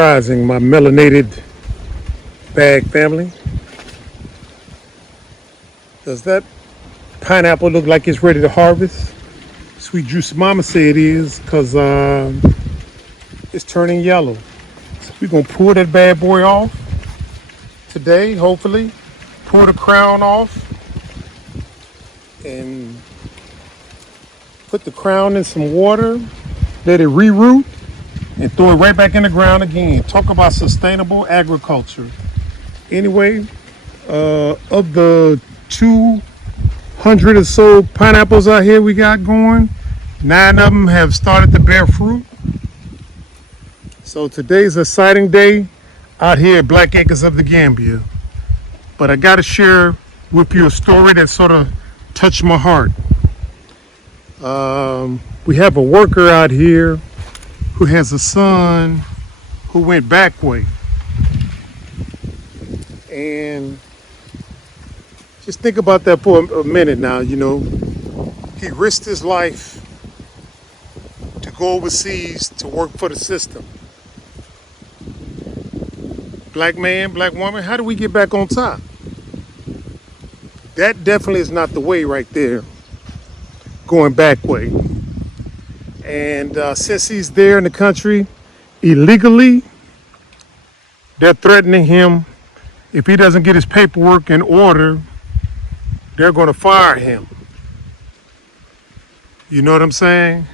rising, my melanated bag family. Does that pineapple look like it's ready to harvest? Sweet Juicy Mama say it is because it's turning yellow. So we're going to pull that bad boy off today, hopefully. Pull the crown off and put the crown in some water, let it reroot, and throw it right back in the ground again. Talk about sustainable agriculture. Anyway, of the 200 or so pineapples out here we got going, 9 of them have started to bear fruit. So today's a exciting day out here at Black Acres of the Gambia. But I got to share with you a story that sort of touched my heart. We have a worker out here who has a son who went back way. And just think about that for a minute now, you know. He risked his life to go overseas to work for the system. Black man, black woman, how do we get back on top? That definitely is not the way right there, going back way. And since he's there in the country illegally, they're threatening him. If he doesn't get his paperwork in order, they're going to fire him. You know what I'm saying?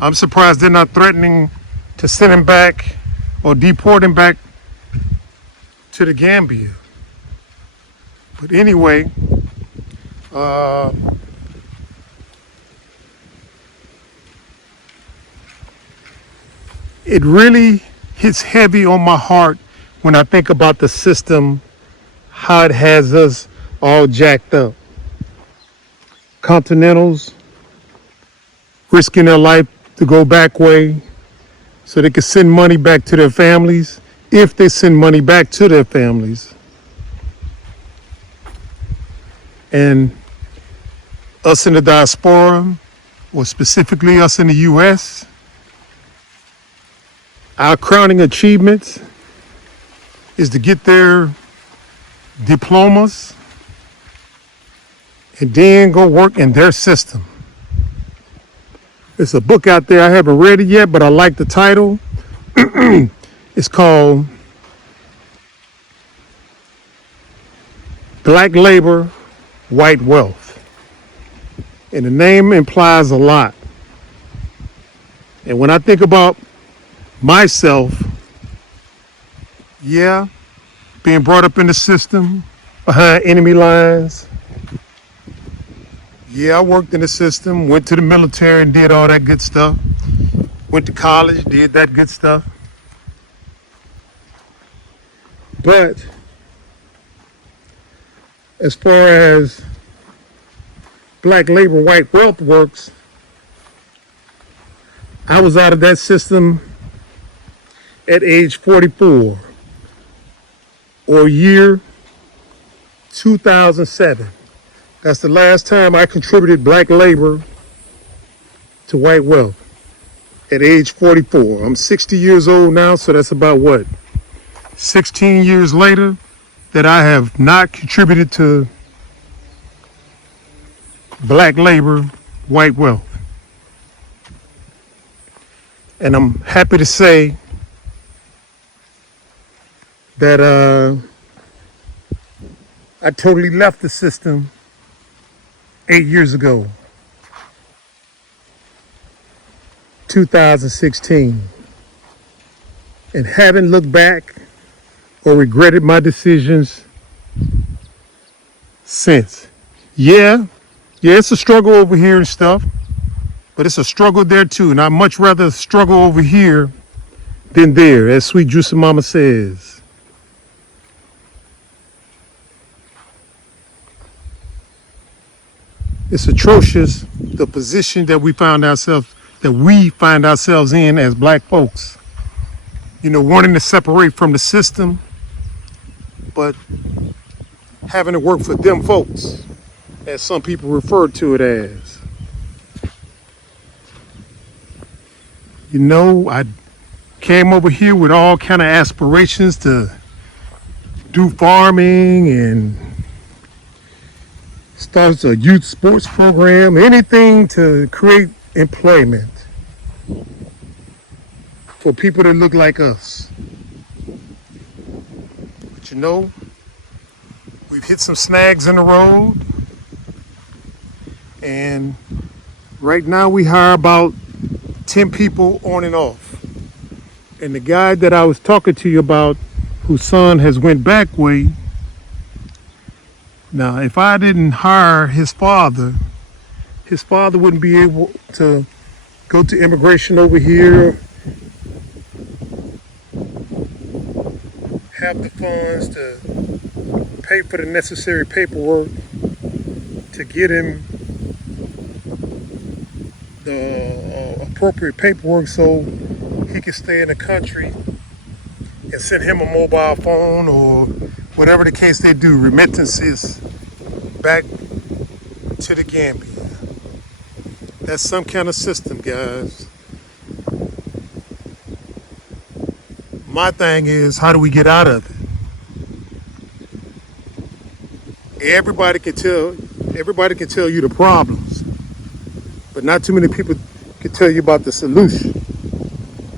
I'm surprised they're not threatening to send him back or deport him back to the Gambia. But anyway, it really hits heavy on my heart when I think about the system, how it has us all jacked up. Continentals risking their life to go back way so they can send money back to their families, if they send money back to their families. And us in the diaspora, or specifically us in the U.S., our crowning achievements is to get their diplomas and then go work in their system. There's a book out there, I haven't read it yet, but I like the title. It's called Black Labor, White Wealth. And the name implies a lot. And when I think about myself, yeah, being brought up in the system, behind enemy lines. Yeah, I worked in the system, went to the military and did all that good stuff. Went to college, did that good stuff. But as far as black labor, white wealth works, I was out of that system at age 44, or year 2007. That's the last time I contributed black labor to white wealth, at age 44. I'm 60 years old now, so that's about what? 16 years later that I have not contributed to black labor, white wealth. And I'm happy to say that I totally left the system 8 years ago, 2016, and haven't looked back or regretted my decisions since. Yeah, it's a struggle over here and stuff, but it's a struggle there too, and I'd much rather struggle over here than there, as Sweet Juicy Mama says. It's atrocious, the position that we find ourselves in as black folks. You know, wanting to separate from the system, but having to work for them folks, as some people refer to it as. You know, I came over here with all kind of aspirations to do farming and starts a youth sports program, anything to create employment for people that look like us. But you know, we've hit some snags in the road, and right now we hire about 10 people on and off. And the guy that I was talking to you about, whose son has went back way, now if I didn't hire his father wouldn't be able to go to immigration over here, have the funds to pay for the necessary paperwork to get him the appropriate paperwork so he can stay in the country, and send him a mobile phone or whatever the case they do, remittances back to the Gambia. That's some kind of system, guys. My thing is, how do we get out of it? Everybody can tell you the problems, but not too many people can tell you about the solution.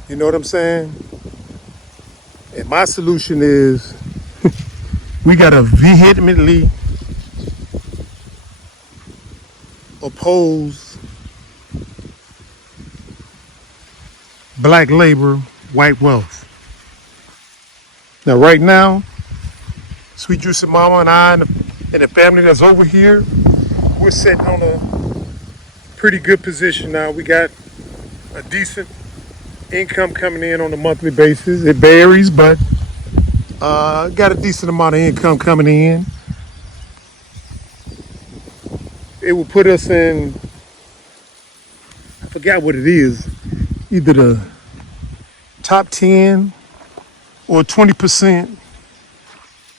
You know what I'm saying? And my solution is we gotta vehemently oppose black labor, white wealth. Now, right now, Sweet Juicy Mama and I and the family that's over here, we're sitting on a pretty good position now. We got a decent income coming in on a monthly basis. It varies, but got a decent amount of income coming in. It will put us in, I forgot what it is, either the top 10 or 20%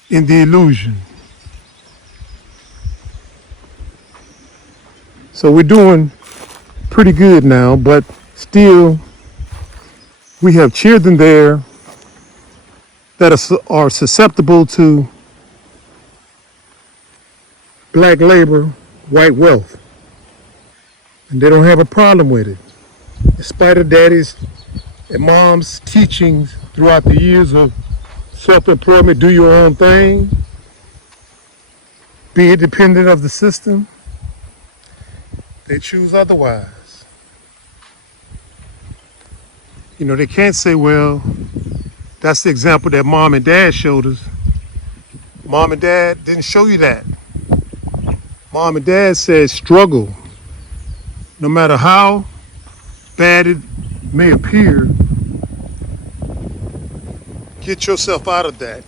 in the illusion. So we're doing pretty good now, but still we have children there that are susceptible to black labor, white wealth. And they don't have a problem with it. In spite of daddy's and mom's teachings throughout the years of self-employment, do your own thing, be independent of the system, they choose otherwise. You know, they can't say, well, that's the example that mom and dad showed us. Mom and dad didn't show you that. Mom and dad said struggle. No matter how bad it may appear, get yourself out of that.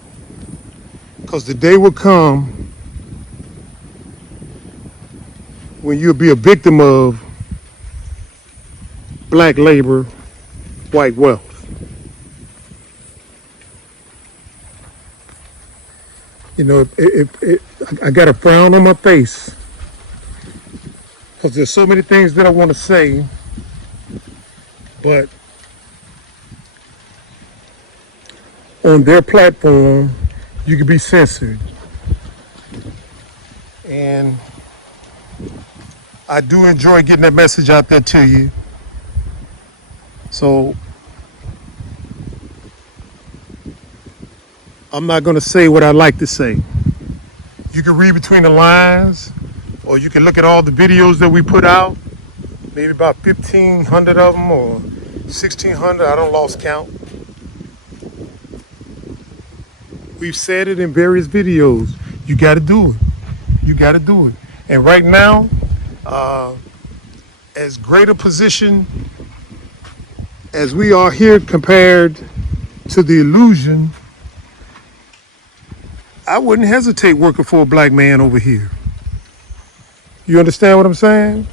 Because the day will come when you'll be a victim of black labor, white wealth. You know, I got a frown on my face because there's so many things that I want to say, but on their platform, you can be censored. And I do enjoy getting that message out there to you. So I'm not going to say what I like to say. You can read between the lines, or you can look at all the videos that we put out, maybe about 1,500 of them or 1,600, I don't lost count. We've said it in various videos. You got to do it. You got to do it. And right now, as great a position as we are here compared to the illusion, I wouldn't hesitate working for a black man over here. You understand what I'm saying?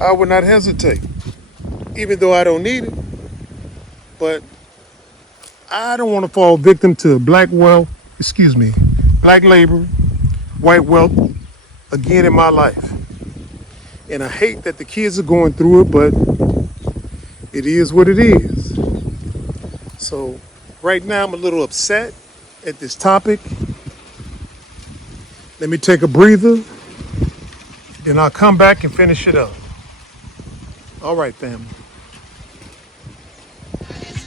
I would not hesitate, even though I don't need it. But I don't want to fall victim to black labor, white wealth again in my life. And I hate that the kids are going through it, but it is what it is. So right now I'm a little upset at this topic. Let me take a breather, then I'll come back and finish it up. All right, family.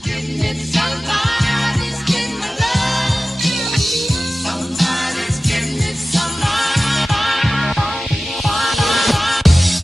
It's so